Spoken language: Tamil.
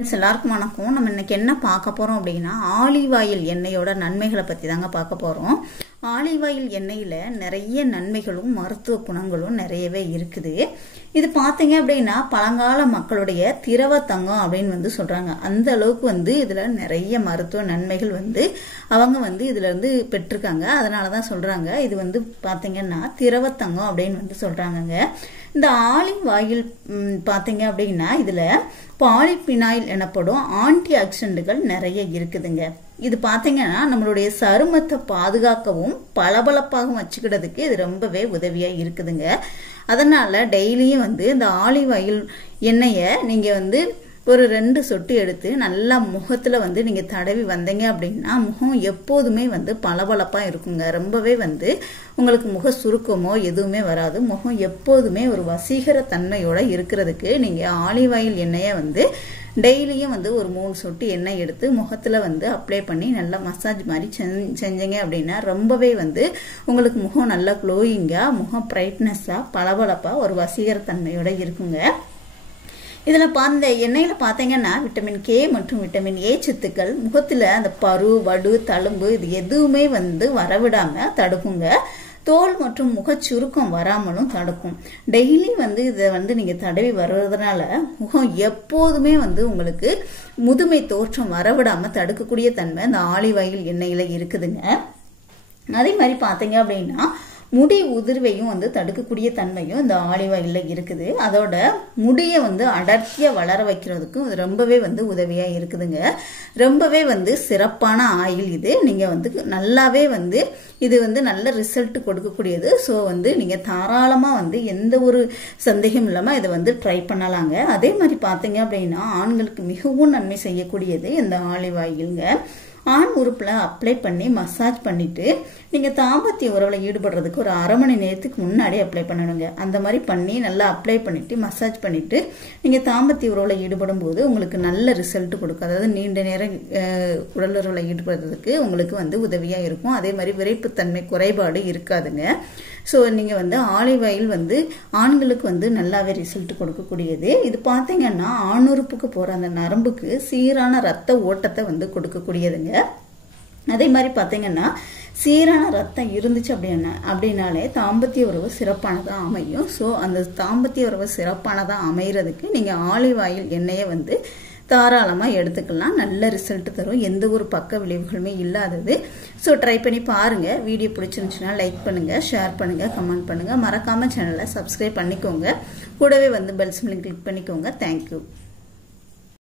எல்லாருக்கும் வணக்கம். நம்ம இன்னைக்கு என்ன பார்க்க போறோம் அப்படின்னா ஆலிவ் ஆயில் எண்ணெயோட நன்மைகளை பத்தி தாங்க பார்க்க போறோம். ஆலிவ் ஆயில் எண்ணெயில நிறைய நன்மைகளும் மருத்துவ குணங்களும் நிறையவே இருக்குது. இது பார்த்தீங்க அப்படின்னா பழங்கால மக்களுடைய திரவ தங்கம் அப்படின்னு சொல்றாங்க. அந்த அளவுக்கு இதுல நிறைய மருத்துவ நன்மைகள் அவங்க இதுல இருந்து பெற்றிருக்காங்க. அதனாலதான் சொல்றாங்க இது பாத்தீங்கன்னா திரவ தங்கம் அப்படின்னு சொல்றாங்க. இந்த ஆலிவ் ஆயில் பாத்தீங்க அப்படின்னா இதுல பாலிபினாயில் எனப்படும் ஆன்டி ஆக்சிடென்ட்கள் நிறைய இருக்குதுங்க. இது பாத்தீங்கன்னா நம்மளுடைய சருமத்தை பாதுகாக்கவும் பளபளப்பாகவும் வச்சுக்கிறதுக்கு இது ரொம்பவே உதவியா இருக்குதுங்க. அதனால டெய்லியும் இந்த ஆலிவ் ஆயில் எண்ணெயை நீங்க ஒரு 2 சொட்டு எடுத்து நல்லா முகத்துல நீங்க தடவி வந்தீங்க அப்படின்னா முகம் எப்போதுமே பளபளப்பா இருக்குங்க. ரொம்பவே உங்களுக்கு முக சுருக்கமோ எதுவுமே வராது. முகம் எப்போதுமே ஒரு வசீகர தன்மையோட இருக்கிறதுக்கு நீங்க ஆலிவ் ஆயில் எண்ணெயை டெய்லியும் ஒரு 3 சொட்டு எண்ணெய் எடுத்து முகத்துல அப்ளை பண்ணி நல்லா மசாஜ் மாதிரி செஞ்சீங்க அப்படின்னா ரொம்பவே உங்களுக்கு முகம் நல்லா க்ளோயிங்கா, முகம் பிரைட்னஸா, பளபளப்பா, ஒரு வசீகர தன்மையோட இருக்குங்க. இதுல இந்த எண்ணெயில பாத்தீங்கன்னா விட்டமின் கே மற்றும் விட்டமின் ஏ சத்துக்கள் முகத்துல அந்த பரு, வடு, தழும்பு இது எதுவுமே வரவிடாம தடுக்குங்க. தோல் மற்றும் முக சுருக்கம் வராமலும் தடுக்கும். டெய்லி இதை நீங்க தடவி வர்றதுனால முகம் எப்போதுமே உங்களுக்கு முதுமை தோற்றம் வரவிடாம தடுக்கக்கூடிய தன்மை இந்த ஆலிவ் ஆயில் எண்ணெயில இருக்குதுங்க. அதே மாதிரி பாத்தீங்க அப்படின்னா முடி உதிர்வையும் தடுக்கக்கூடிய தன்மையும் இந்த ஆலிவ் ஆயில்ல இருக்குது. அதோட முடியை அடர்த்தியா வளர வைக்கிறதுக்கும் இது ரொம்பவே உதவியா இருக்குதுங்க. ரொம்பவே சிறப்பான ஆயில் இது. நீங்க நல்லாவே இது நல்ல ரிசல்ட் கொடுக்கக்கூடியது. ஸோ நீங்க தாராளமா எந்த ஒரு சந்தேகம் இல்லாம இதை ட்ரை பண்ணலாங்க. அதே மாதிரி பாத்தீங்க அப்படின்னா ஆண்களுக்கு மிகவும் நன்மை செய்யக்கூடியது இந்த ஆலிவ் ஆயிலுங்க. ஆண் உறுப்புல அப்ளை பண்ணி மசாஜ் பண்ணிட்டு நீங்க தாம்பத்திய உறவுல ஈடுபடுறதுக்கு ஒரு 1/2 மணி நேரத்துக்கு முன்னாடி அப்ளை பண்ணணுங்க. அந்த மாதிரி பண்ணி நல்லா அப்ளை பண்ணிட்டு மசாஜ் பண்ணிட்டு நீங்க தாம்பத்திய உறவுல ஈடுபடும் போது உங்களுக்கு நல்ல ரிசல்ட் கொடுக்கும். அதாவது நீண்ட நேரம் உடல் உறவுல ஈடுபடுறதுக்கு உங்களுக்கு உதவியா இருக்கும். அதே மாதிரி விரைப்புத்தன்மை குறைபாடு இருக்காதுங்க. ஸோ நீங்க ஆலிவ் ஆயில் ஆண்களுக்கு நல்லாவே ரிசல்ட் கொடுக்கக்கூடியது. இது பாத்தீங்கன்னா ஆணுறுப்புக்கு போற அந்த நரம்புக்கு சீரான ரத்த ஓட்டத்தை கொடுக்கக்கூடியதுங்க. அதே மாதிரி பாத்தீங்கன்னா சீரான ரத்தம் இருந்துச்சு அப்படின்னாலே தாம்பத்திய உறவு சிறப்பானதா அமையும். ஸோ அந்த தாம்பத்திய உறவு சிறப்பானதா அமைகிறதுக்கு நீங்க ஆலிவ் ஆயில் எண்ணெயை தாராளமா எடுத்துக்கலாம். நல்ல ரிசல்ட் தரும். எந்த ஒரு பக்க விளைவுகளுமே இல்லாதது. ஸோ ட்ரை பண்ணி பாருங்க. வீடியோ பிடிச்சிருந்துச்சுன்னா லைக் பண்ணுங்க, ஷேர் பண்ணுங்க, கமெண்ட் பண்ணுங்க. மறக்காம சேனலை சப்ஸ்கிரைப் பண்ணிக்கோங்க. கூடவே பெல் சிம்லையும் கிளிக் பண்ணிக்கோங்க. தேங்க்யூ.